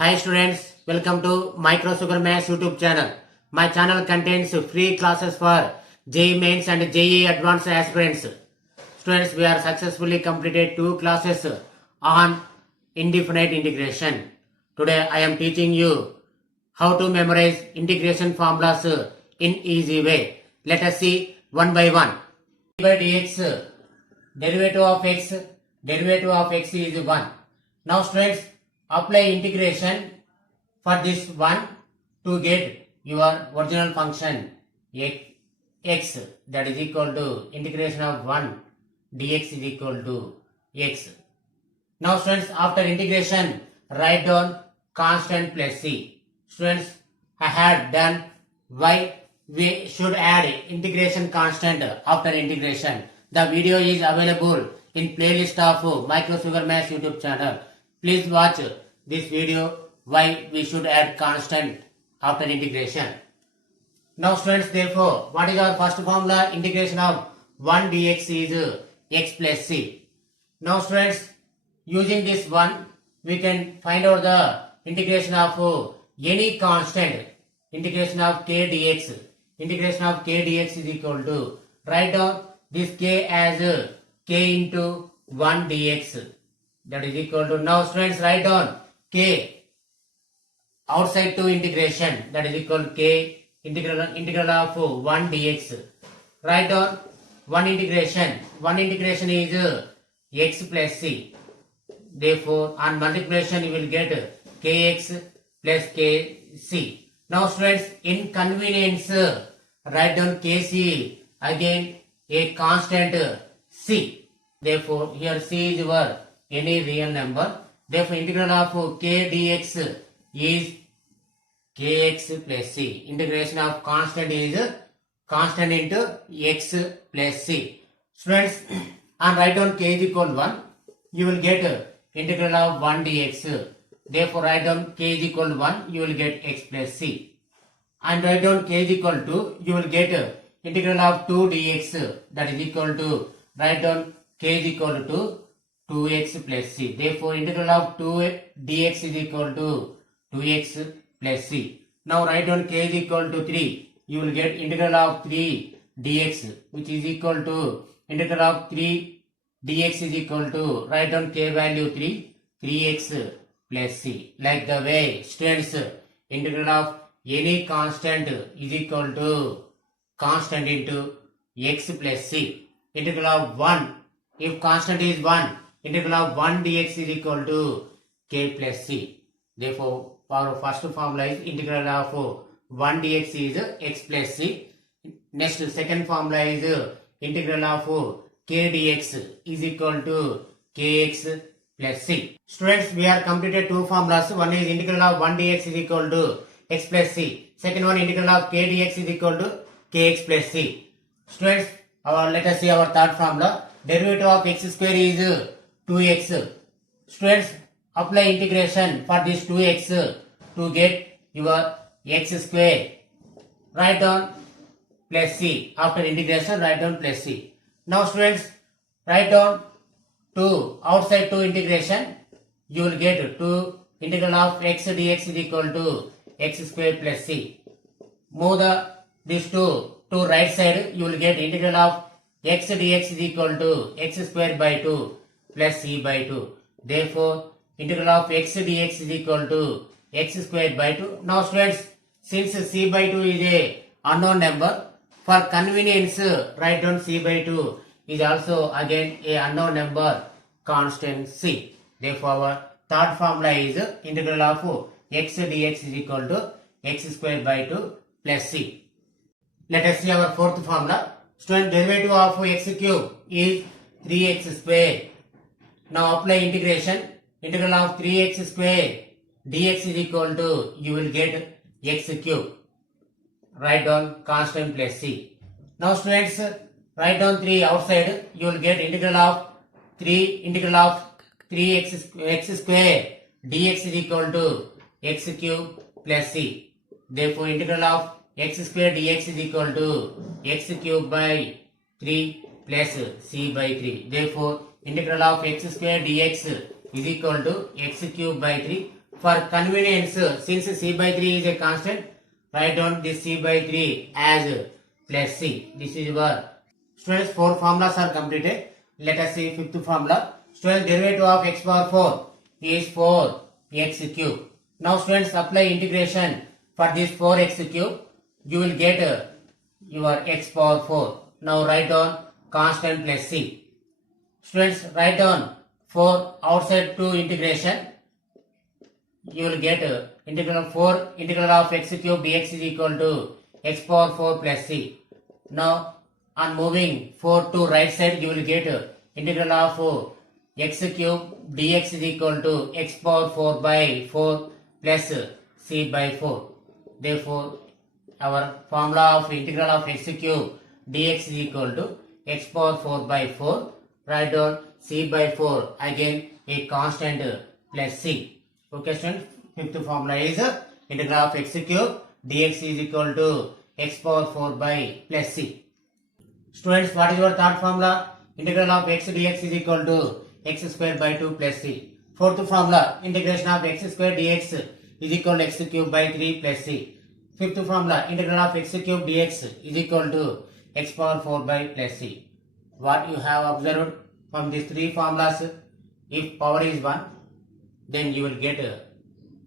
Hi students, welcome to Micro Sugar Maths YouTube channel. My channel contains free classes for JEE Mains and JEE Advanced aspirants. Students, we are successfully completed 2 classes on indefinite integration. Today I am teaching you how to memorize integration formulas in easy way. Let us see one by one. d by dx, derivative of x is 1. Now students, apply integration for this one to get your original function x, that is equal to integration of 1 dx is equal to x. Now students, after integration write down constant plus c. Students, I had done why we should add integration constant after integration. The video is available in playlist of Micro Sugar Maths YouTube channel. Please watch this video why we should add constant after integration. Now students, therefore, what is our first formula? Integration of 1 dx is x plus c. Now students, using this one, we can find out the integration of any constant. Integration of k dx. Integration of k dx is equal to, write down this k as k into 1 dx. That is equal to, now students, write down k outside to integration, that is equal to k integral of 1 dx. Write down one integration is x plus c. Therefore, on multiplication you will get kx plus kc. Now students, in convenience, write down kc again a constant c. Therefore, here c is your any real number. Therefore, integral of k dx is kx plus c. Integration of constant is constant into x plus c. Students, and write down k is equal 1. You will get integral of 1 dx. Therefore, write down k is equal 1. You will get x plus c. And write down k is equal to, you will get integral of 2 dx. That is equal to, write down k is equal to 2x plus c. Therefore, integral of 2 dx is equal to 2x plus c. Now write down k is equal to 3. You will get integral of 3 dx, which is equal to integral of 3 dx is equal to, write down k value 3x plus c. Like the way students, integral of any constant is equal to constant into x plus c. Integral of 1, if constant is 1, integral of 1 dx is equal to k plus c. Therefore, our first formula is integral of 1 dx is x plus c. Next, second formula is integral of k dx is equal to kx plus c. Students, we are completed 2 formulas. One is integral of 1 dx is equal to x plus c. Second one, integral of k dx is equal to kx plus c. Students, let us see our third formula. Derivative of x square is 2x. Students, apply integration for this 2x to get your x square. Write down plus c. After integration, write down plus c. Now students, write down 2 outside 2 integration. You will get 2 integral of x dx is equal to x square plus c. Move this 2 to right side. You will get integral of x dx is equal to x square by 2 plus c by 2. Therefore, integral of x dx is equal to x square by 2. Now students, since c by 2 is a unknown number, for convenience write down c by 2 is also again a unknown number, constant c. Therefore, our third formula is integral of x dx is equal to x square by 2 plus c. Let us see our fourth formula. Student, derivative of x cube is 3x square. Now apply integration. Integral of 3x square dx is equal to, you will get x cube. Write down constant plus c. Now students, write down 3 outside. You will get integral of 3x square dx is equal to x cube plus c. Therefore, integral of x square dx is equal to x cube by 3 plus c by 3. Therefore, integral of x square dx is equal to x cube by 3. For convenience, since c by 3 is a constant, write down this c by 3 as plus c. This is your students, 4 formulas are completed. Let us see fifth formula. Students, derivative of x power 4 is 4x cube. Now students, apply integration for this 4x cube. You will get your x power 4. Now write down constant plus c. Students, write down 4 outside 2 integration. You will get integral of x cube dx is equal to x power 4 plus c. Now on moving 4 to right side, you will get integral of x cube dx is equal to x power 4 by 4 plus c by 4. Therefore, our formula of integral of x cube dx is equal to x power 4 by 4. Write down c by 4, again a constant plus c. Okay students, fifth formula is integral of x cube dx is equal to x power 4 by plus c. Students, what is your third formula? Integral of x dx is equal to x square by 2 plus c. Fourth formula, integration of x square dx is equal to x cube by 3 plus c. Fifth formula, integral of x cube dx is equal to x power 4 by plus c. What you have observed from these three formulas, if power is 1, then you will get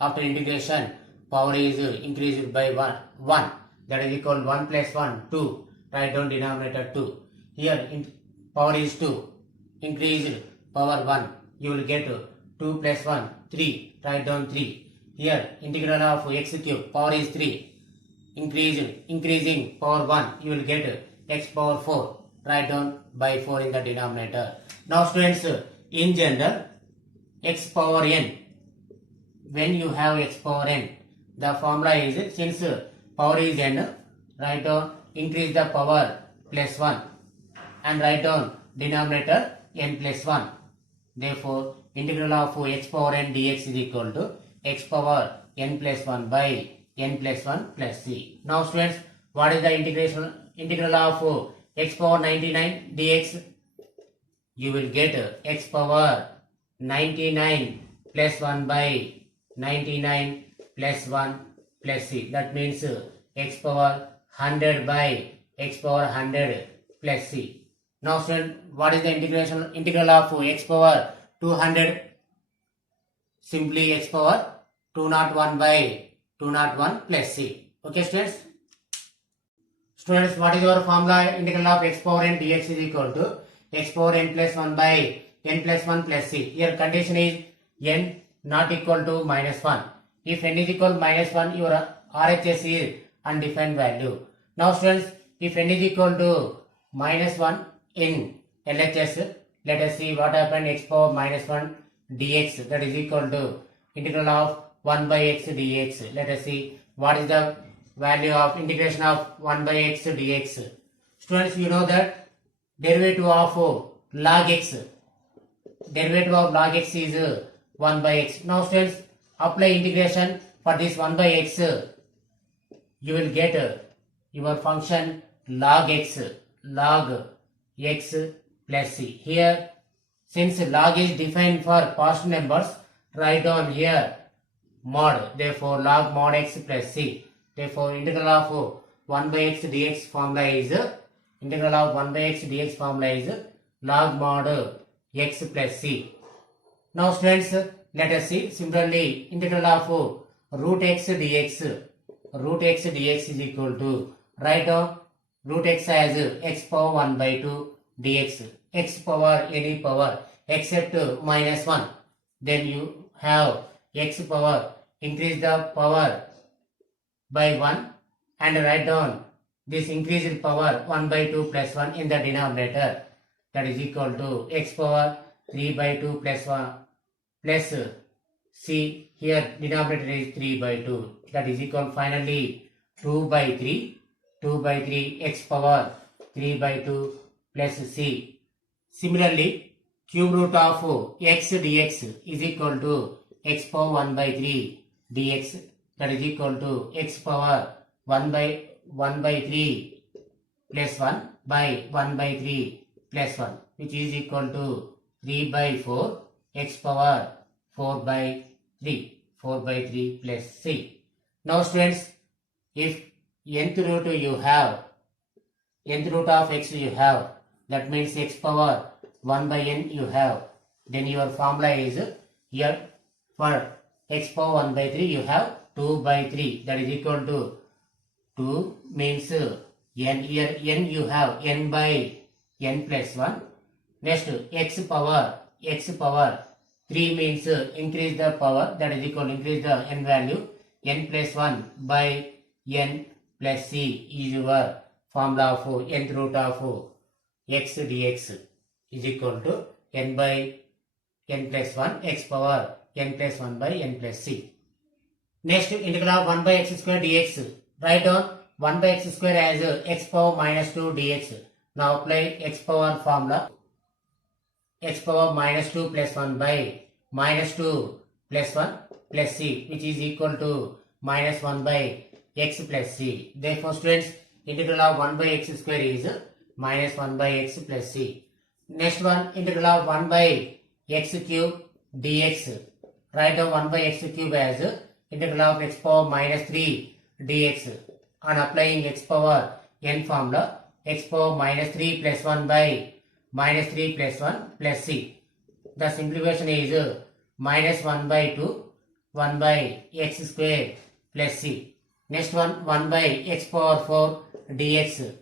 after integration power is increased by 1, that is equal to 1 plus 1 2. Write down denominator 2. Here power is 2, increased power 1, you will get 2 plus 1 3. Write down 3. Here integral of x cube, power is 3, increasing power 1, you will get x power 4. Write down by 4 in the denominator. Now students, in general, x power n, when you have x power n, the formula is, since power is n, write down increase the power plus 1 and write down denominator n plus 1. Therefore, integral of x power n dx is equal to x power n plus 1 by n plus 1 plus c. Now students, what is the integral of x power 99 dx? You will get x power 99 plus 1 by 99 plus 1 plus c. That means x power 100 by x power 100 plus c. Now student, what is the integral of x power 200? Simply x power 201 by 201 plus c. Okay students? Students, what is your formula? Integral of x power n dx is equal to x power n plus 1 by n plus 1 plus c. Here condition is n not equal to minus 1. If n is equal to minus 1, your RHS is undefined value. Now students, if n is equal to minus 1 in LHS, let us see what happened. X power minus 1 dx, that is equal to integral of 1 by x dx. Let us see what is the value of integration of 1 by x dx. Students, you know that derivative of log x, derivative of log x is 1 by x. Now students, apply integration for this 1 by x. You will get your function log x plus c. Here, since log is defined for positive numbers, write down here mod. Therefore, log mod x plus c. Therefore, integral of 1 by x dx formula is log mod x plus c. Now students, let us see similarly integral of root x dx. Root x dx is equal to, write down root x as x power 1 by 2 dx. X power any power except minus 1. Then you have x power, increase the power by 1 and write down this increased power 1 by 2 plus 1 in the denominator. That is equal to x power 3 by 2 plus 1 plus c. Here denominator is 3 by 2. That is equal finally 2 by 3 x power 3 by 2 plus c. Similarly, cube root of x dx is equal to x power 1 by 3 dx. That is equal to x power 1 by 3 plus 1 by 1 by 3 plus 1, which is equal to 3 by 4 x power 4 by 3. 4 by 3 plus c. Now students, if nth root of x you have, that means x power 1 by n you have, then your formula is here for x power 1 by 3 you have 2 by 3, that is equal to 2 means n, here n you have n by n plus 1. Next x power 3 means increase the power, that is equal to increase the n value, n plus 1 by n plus c is your formula of nth root of x dx is equal to n by n plus 1 x power n plus 1 by n plus c. Next, integral of 1 by x square dx. Write down 1 by x square as x power minus 2 dx. Now apply x power formula. X power minus 2 plus 1 by minus 2 plus 1 plus c, which is equal to minus 1 by x plus c. Therefore, students, integral of 1 by x square is minus 1 by x plus c. Next one, integral of 1 by x cube dx. Write down 1 by x cube as integral of x power minus 3 dx. On applying x power n formula, x power minus 3 plus 1 by minus 3 plus 1 plus c. The simplification is minus 1 by 2, 1 by x square plus c. Next one, 1 by x power 4 dx.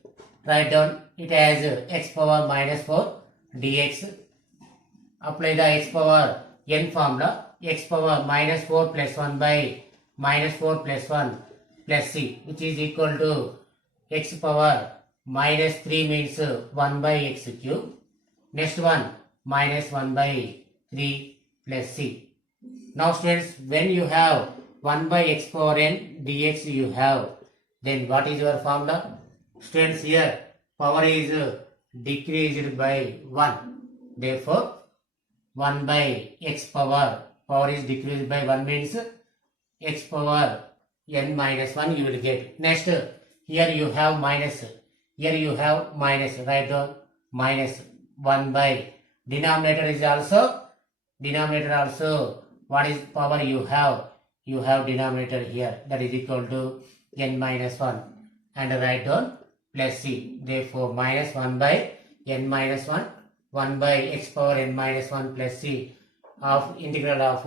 Write down it as x power minus 4 dx. Apply the x power n formula, x power minus 4 plus 1 by minus 4 plus 1 plus c, which is equal to x power minus 3 means 1 by x cube. Next one, minus 1 by 3 plus c. Now students, when you have 1 by x power n dx you have, then what is your formula? Students, here power is decreased by 1. Therefore, 1 by x power is decreased by 1 means x power n minus 1 you will get. Next, here you have minus. Here you have minus. Write down minus 1 by denominator also. What is power you have? You have denominator here, that is equal to n minus 1, and write down plus c. Therefore, minus 1 by n minus 1, 1 by x power n minus 1 plus c of integral of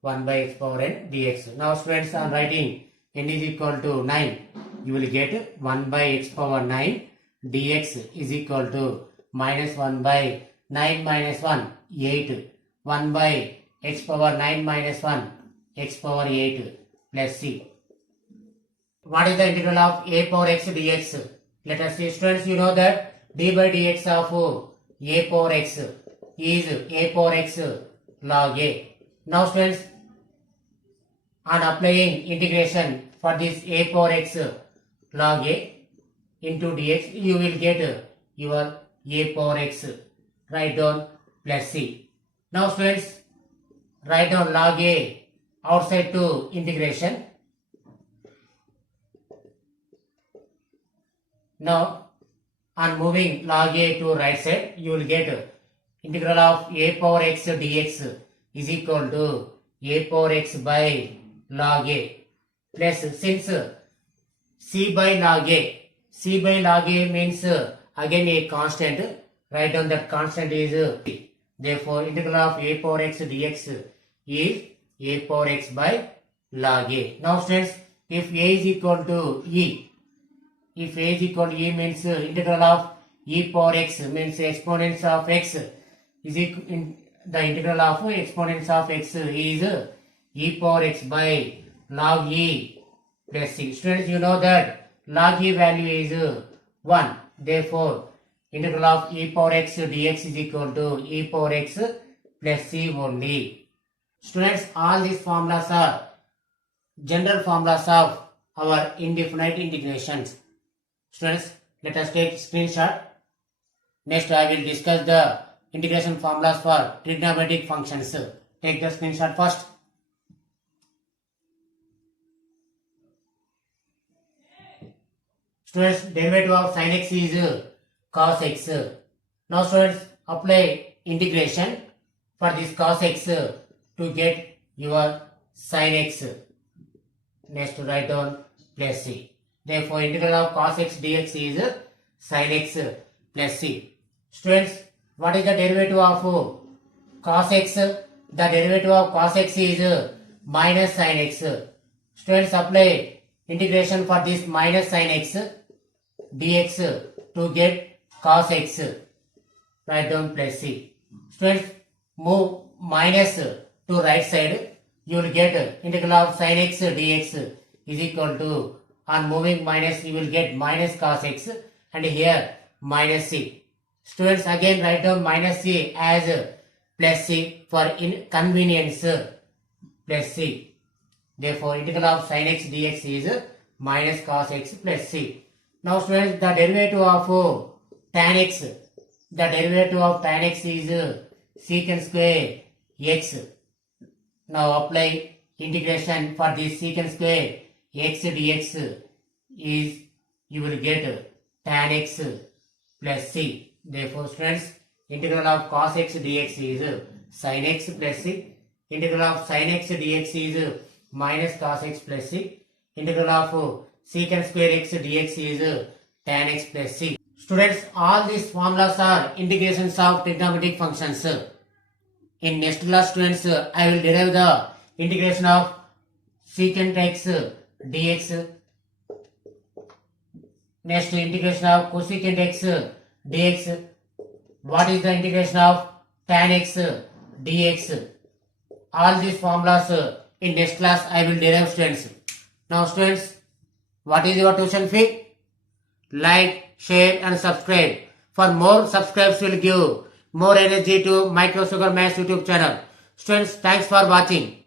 1 by x power n dx. Now students, I am writing n is equal to 9. You will get 1 by x power 9 dx is equal to minus 1 by 9 minus 1, 8. 1 by x power 9 minus 1, x power 8 plus c. What is the integral of a power x dx? Let us see, students, you know that d by dx of a power x is a power x log a. Now students, on applying integration for this a power x log a into dx, you will get your a power x. Write down plus c. Now students, write down log a outside to integration. Now, on moving log a to right side, you will get integral of a power x dx is equal to a power x by log a, plus since c by log a means again a constant, write down that constant is c. Therefore, integral of a power x dx is a power x by log a. Now students, if a is equal to e, means integral of e power x means exponents of x is equal, the integral of exponents of x is e power x by log e plus c. Students, you know that log e value is 1. Therefore, integral of e power x dx is equal to e power x plus c only. Students, all these formulas are general formulas of our indefinite integrations. Students, let us take screenshot. Next, I will discuss the integration formulas for trigonometric functions. Take the screenshot first. Students, derivative of sin x is cos x. Now students, apply integration for this cos x to get your sin x. Next write down plus c. Therefore integral of cos x dx is sin x plus c. Students, what is the derivative of cos x? The derivative of cos x is minus sin x. Students, apply integration for this minus sin x dx to get cos x. Write down plus c. Students, move minus to right side. You will get integral of sin x dx is equal to, on moving minus you will get minus cos x, and here minus c. Students, again write down minus c as plus c for convenience, plus c. Therefore integral of sin x dx is minus cos x plus c. Now students, the derivative of tan x, the derivative of tan x is secant square x. Now apply integration for this secant square x dx is, you will get tan x plus c. Therefore students, integral of cos x dx is sin x plus c. Integral of sin x dx is minus cos x plus c. Integral of secant square x dx is tan x plus c. Students, all these formulas are integrations of trigonometric functions. In next class, students, I will derive the integration of secant x dx. Next, integration of cosecant x dx. What is the integration of tan x dx? All these formulas in next class I will derive, students. Now students, what is your tuition fee? Like, share and subscribe. For more subscribes will give more energy to Micro Sugar Maths YouTube channel. Students, thanks for watching.